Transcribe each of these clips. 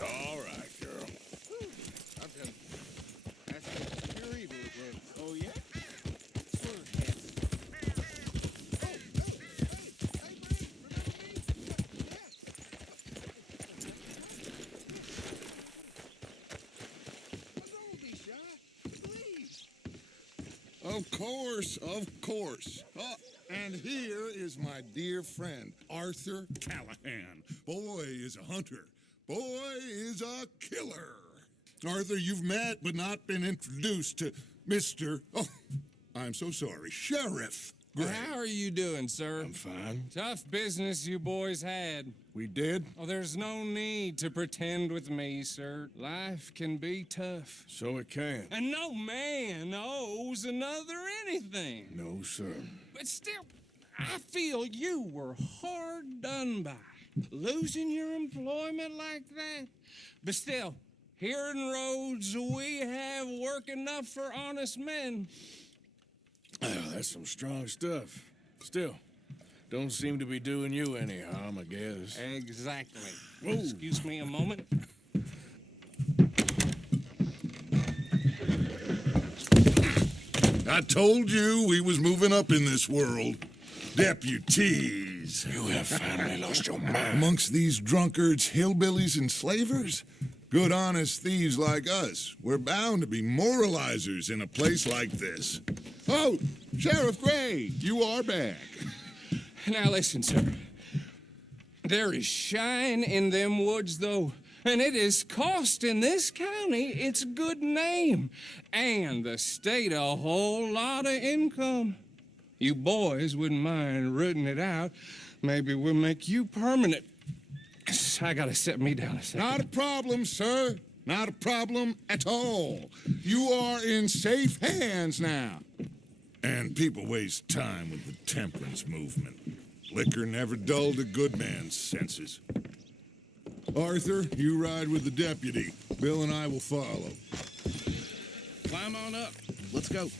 It's all right, girl. I've been asking to cure evil again. Oh, yeah? Sir, yes. Oh, hey, Brent, remember me? Yes. But don't be shy, please. Of course. Oh, and here is my dear friend, Arthur Callahan. Boy is a hunter. Boy is a killer. Arthur, you've met but not been introduced to Mr. Oh, I'm so sorry, Sheriff Gray. How are you doing, sir? I'm fine. Tough business you boys had. We did? Oh, there's no need to pretend with me, sir. Life can be tough. So it can. And no man owes another anything. No, sir. But still, I feel you were hard done by. Losing your employment like that. But still, here in Rhodes, we have work enough for honest men. Oh, that's some strong stuff. Still, don't seem to be doing you any harm, I guess. Exactly. Whoa. Excuse me a moment. I told you we was moving up in this world. Deputies. You have finally lost your mind. Amongst these drunkards, hillbillies, and slavers? Good, honest thieves like us. We're bound to be moralizers in a place like this. Oh, Sheriff Gray, you are back. Now listen, sir. There is shine in them woods, though, and it is costing this county its good name and the state a whole lot of income. You boys wouldn't mind rooting it out. Maybe we'll make you permanent. I gotta set me down a second. Not a problem, sir. Not a problem at all. You are in safe hands now. And people waste time with the temperance movement. Liquor never dulled a good man's senses. Arthur, you ride with the deputy. Bill and I will follow. Climb on up. Let's go.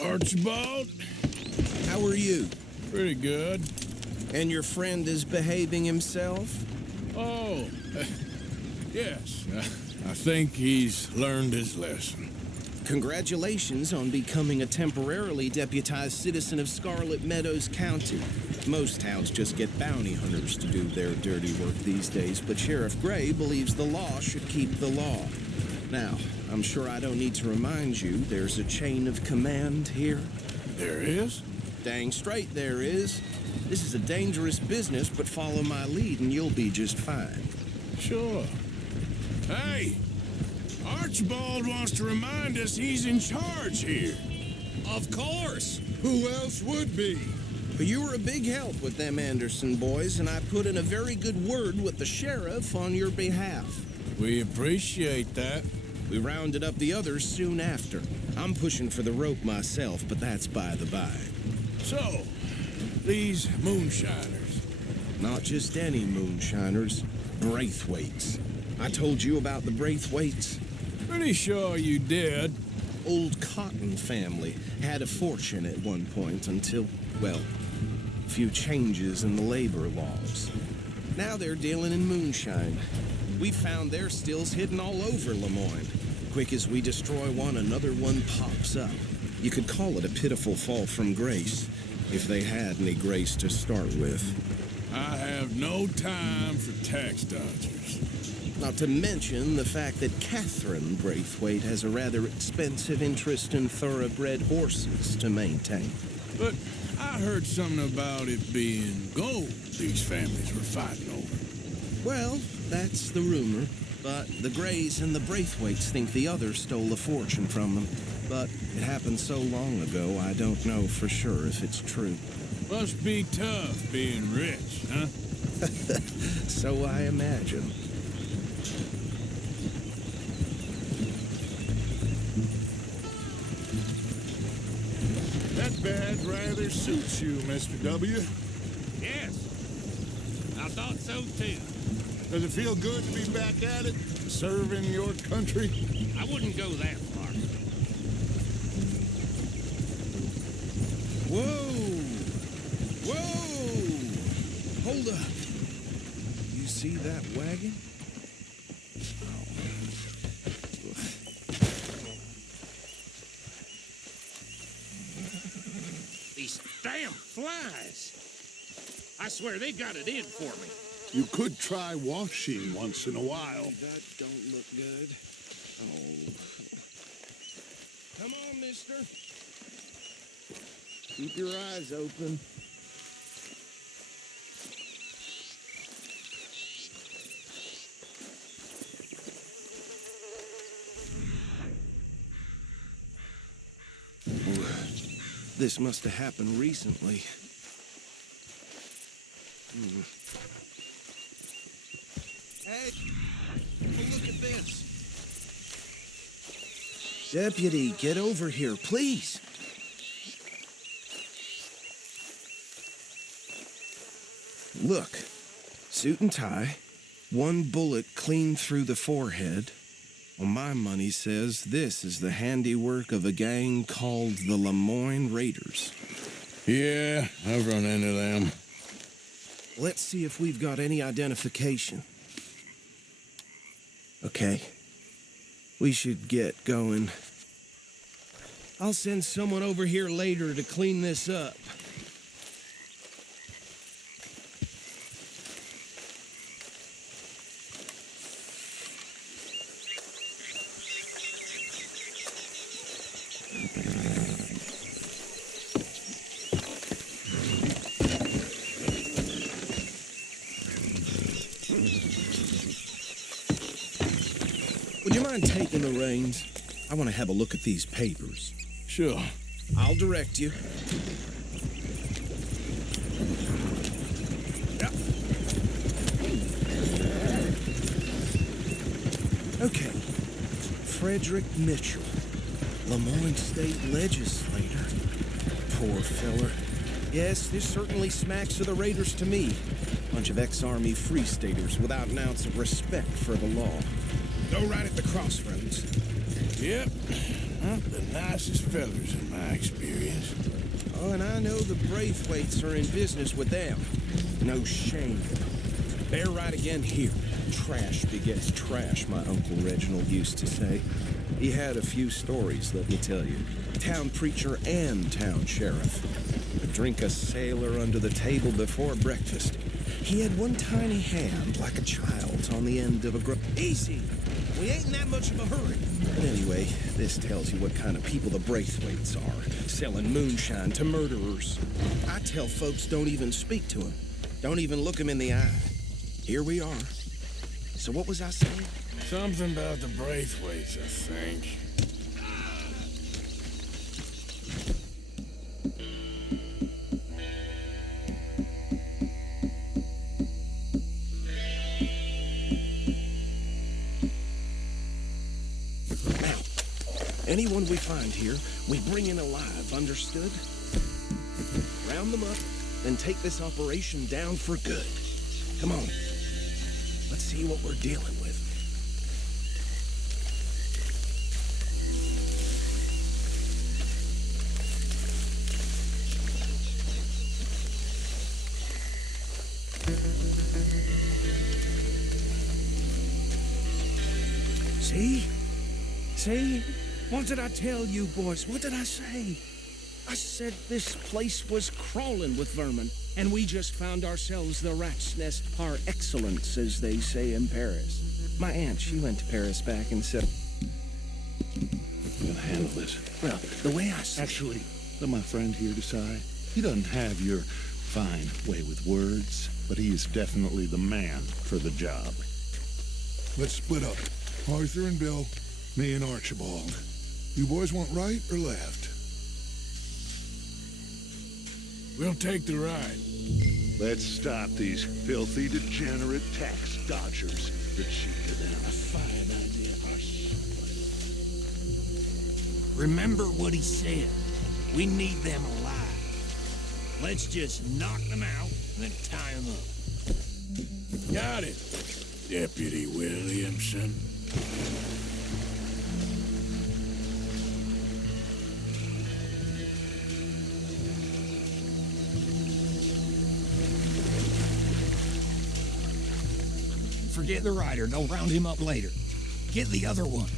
Archibald? How are you? Pretty good. And your friend is behaving himself? Oh, yes. I think he's learned his lesson. Congratulations on becoming a temporarily deputized citizen of Scarlet Meadows County. Most towns just get bounty hunters to do their dirty work these days, but Sheriff Gray believes the law should keep the law. Now, I'm sure I don't need to remind you there's a chain of command here. There is? Dang straight there is. This is a dangerous business, but follow my lead and you'll be just fine. Sure. Hey, Archibald wants to remind us he's in charge here. Of course. Who else would be? But you were a big help with them Anderson boys, and I put in a very good word with the sheriff on your behalf. We appreciate that. We rounded up the others soon after. I'm pushing for the rope myself, but that's by the by. So, these moonshiners. Not just any moonshiners, Braithwaites. I told you about the Braithwaites. Pretty sure you did. Old Cotton family had a fortune at one point until, well, a few changes in the labor laws. Now they're dealing in moonshine. We found their stills hidden all over Lemoyne. Quick as we destroy one, another one pops up. You could call it a pitiful fall from grace, if they had any grace to start with. I have no time for tax dodgers. Not to mention the fact that Catherine Braithwaite has a rather expensive interest in thoroughbred horses to maintain. But I heard something about it being gold these families were fighting over. Well, that's the rumor. But the Grays and the Braithwaites think the other stole a fortune from them. But it happened so long ago, I don't know for sure if it's true. Must be tough being rich, huh? So I imagine. That badge rather suits you, Mr. W. Yes. I thought so, too. Does it feel good to be back at it, serving your country? I wouldn't go that far. Whoa! Whoa! Hold up. Damn flies. I swear they got it in for me. You could try washing once in a while. That don't look good. Oh. Come on, mister. Keep your eyes open. This must have happened recently. Hey, look at this. Deputy, get over here, please. Look, suit and tie, one bullet clean through the forehead. Well, my money says this is the handiwork of a gang called the Lemoyne Raiders. Yeah, I've run into them. Let's see if we've got any identification. Okay. We should get going. I'll send someone over here later to clean this up. Would you mind taking the reins? I want to have a look at these papers. Sure. I'll direct you. Yep. Okay. Frederick Mitchell, Lemoyne State Legislator. Poor feller. Yes, this certainly smacks of the Raiders to me. Bunch of ex-Army Free Staters without an ounce of respect for the law. Go right at the crossroads. Yep. Not the nicest fellers in my experience. Oh, and I know the Braithwaites are in business with them. No shame. Bear right again here. Trash begets trash, my Uncle Reginald used to say. He had a few stories, let me tell you. Town preacher and town sheriff. Would drink a sailor under the table before breakfast. He had one tiny hand, like a child's, on the end of a Easy! We ain't in that much of a hurry. But anyway, this tells you what kind of people the Braithwaites are, selling moonshine to murderers. I tell folks don't even speak to them. Don't even look them in the eye. Here we are. So what was I saying? Something about the Braithwaites, I think. Anyone we find here, we bring in alive, understood? Round them up, then take this operation down for good. Come on. Let's see what we're dealing with. See? See? What did I tell you, boys? What did I say? I said this place was crawling with vermin, and we just found ourselves the rat's nest par excellence, as they say in Paris. My aunt, she went to Paris back and said... We'll handle this. Well, the way I said... Actually, let my friend here decide. He doesn't have your fine way with words, but he is definitely the man for the job. Let's split up. Arthur and Bill, me and Archibald. You boys want right or left? We'll take the ride. Let's stop these filthy, degenerate tax dodgers. The cheek of them. A fine idea, Remember what he said. We need them alive. Let's just knock them out and then tie them up. Got it, Deputy Williamson. Forget the rider. Don't round him up later. Get the other one.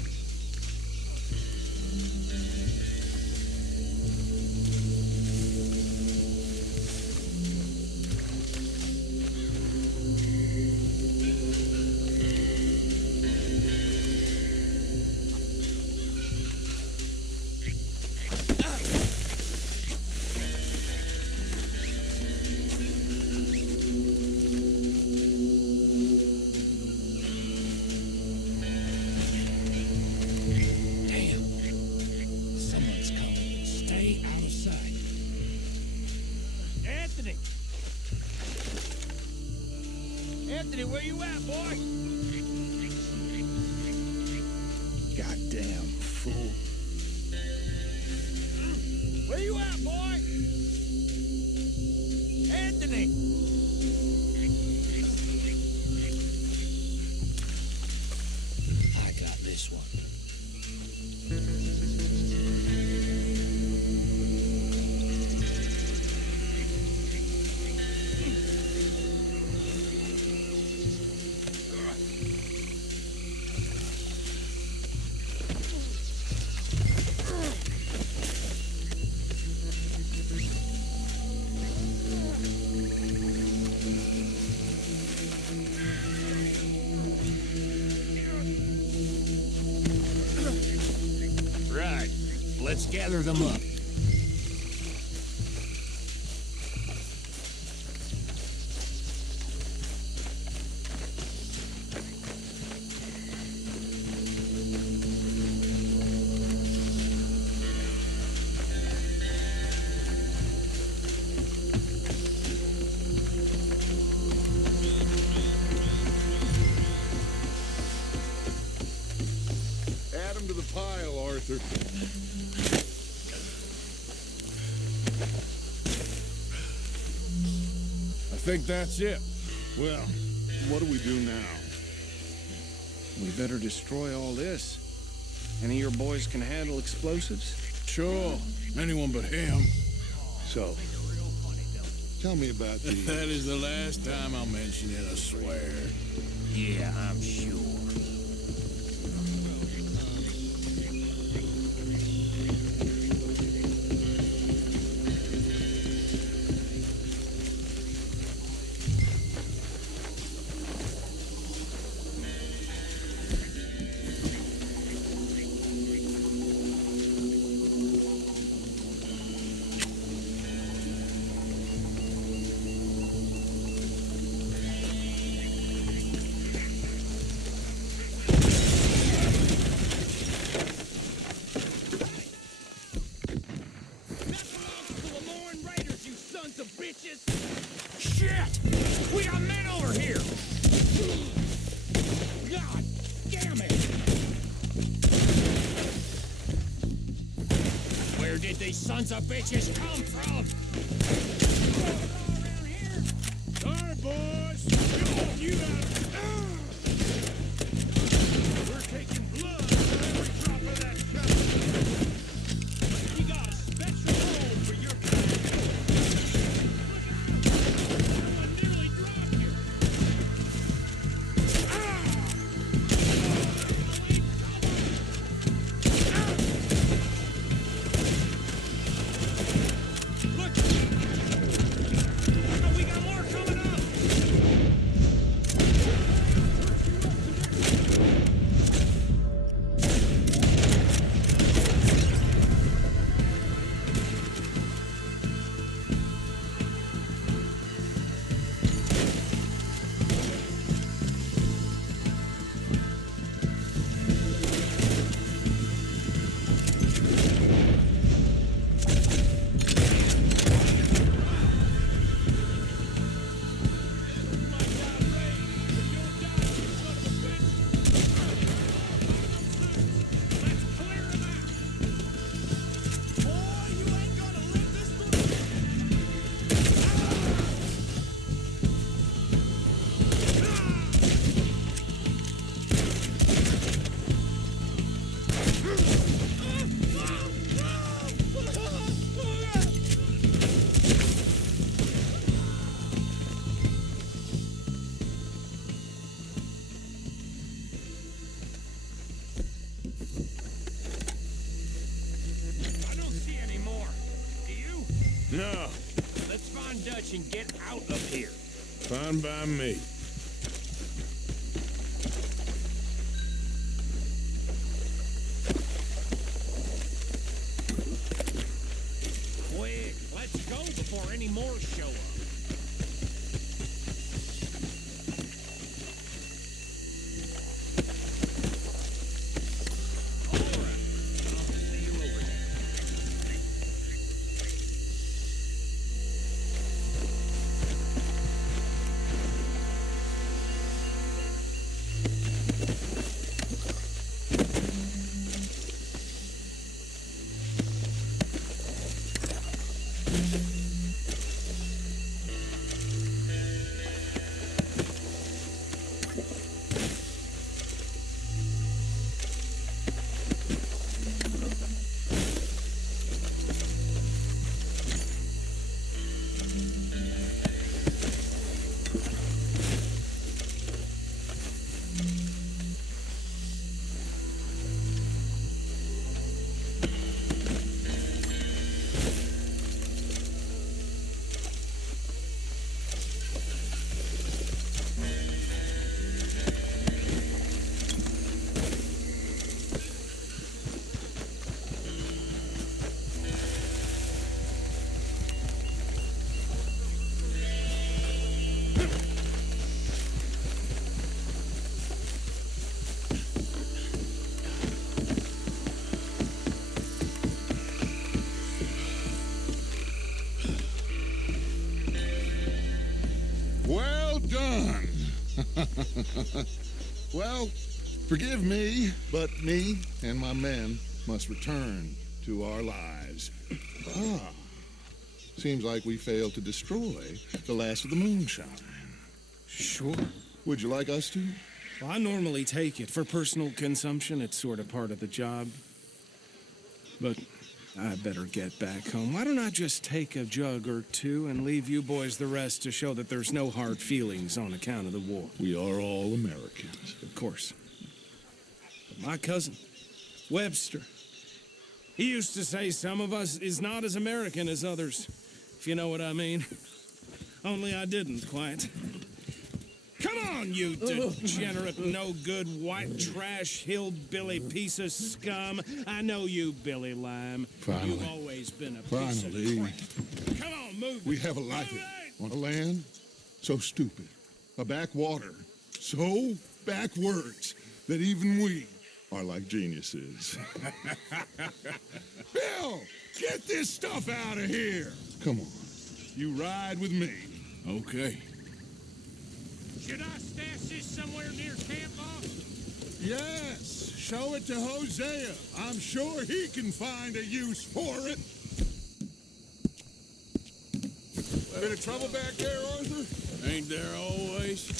Anthony, where you at, boy? Goddamn fool. Where you at, boy? Anthony! I got this one. Right. Let's gather them up. Add them to the pile, Arthur. I think that's it. Well, what do we do now? We better destroy all this. Any of your boys can handle explosives? Sure. Anyone but him. So, tell me about the... That is the last time I'll mention it, I swear. Yeah, I'm sure. Shit! We got men over here! God damn it! Where did these sons of bitches come from? Around here? Sorry, boys. You We're taking blood for every drop of that shot. You got a special home for your kind. Someone nearly dropped you. Look! We got more coming up! I don't see any more. Do you? No. Let's find Dutch and get out of here. Fine by me. Quick, let's go before any more show up. All right, I'll see you over there. Well, forgive me, but me and my men must return to our lives. Seems like we failed to destroy the last of the moonshine. Sure. Would you like us to? Well, I normally take it. For personal consumption, it's sort of part of the job. But I better get back home. Why don't I just take a jug or two and leave you boys the rest to show that there's no hard feelings on account of the war? We are all Americans. Of course. But my cousin, Webster, he used to say some of us is not as American as others, if you know what I mean. Only I didn't quite. Come on, you degenerate, no-good, white trash, hillbilly piece of scum. I know you, Billy Lime. Finally. You've always been a piece of crap. Come on, move We it. have a life Move it. on a land so stupid, a backwater so backwards that even we are like geniuses. Bill, get this stuff out of here. Come on, you ride with me. Okay. Should I stash this somewhere near camp, boss? Yes, show it to Hosea. I'm sure he can find a use for it. Bit of trouble back there, Arthur? Ain't there always?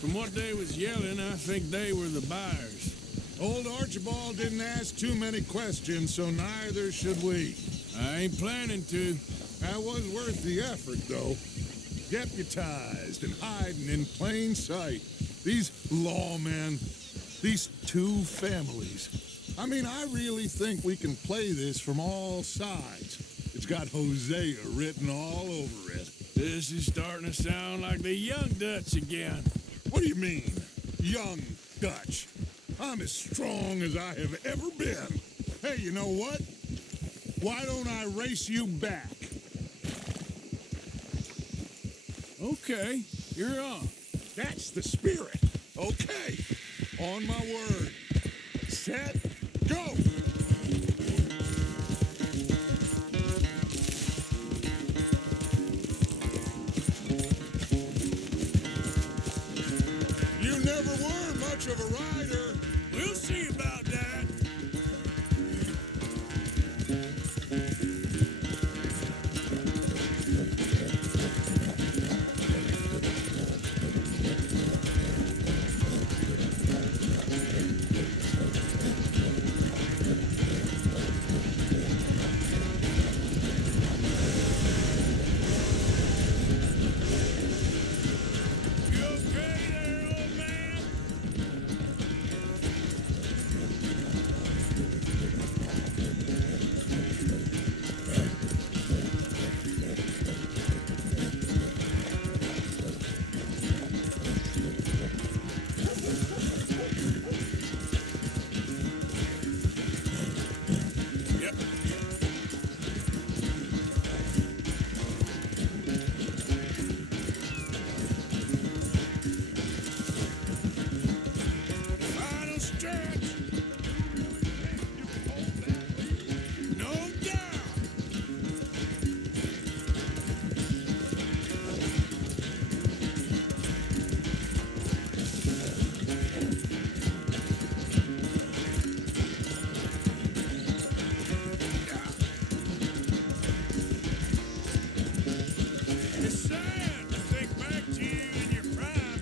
From what they was yelling, I think they were the buyers. Old Archibald didn't ask too many questions, so neither should we. I ain't planning to. That was worth the effort, though. Deputized and hiding in plain sight. These lawmen, these two families. I mean, I really think we can play this from all sides. It's got Hosea written all over it. This is starting to sound like the Young Dutch again. What do you mean, young Dutch? I'm as strong as I have ever been. Hey, you know what? Why don't I race you back? Okay, you're on. That's the spirit. Okay, on my word. Set, go! You never were much of a rider. We'll see about that. You okay there, old man? Yep. Final stretch. No doubt. It's sad to think back to you in your prime.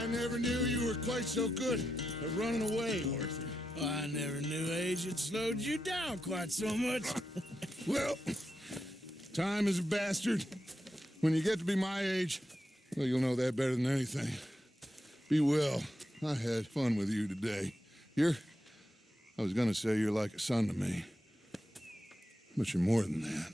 I never knew you were quite so good at running away, Arthur. I never knew age had slowed you down quite so much. Well, time is a bastard. When you get to be my age, well, you'll know that better than anything. Be well. I had fun with you today. I was gonna say you're like a son to me, but you're more than that.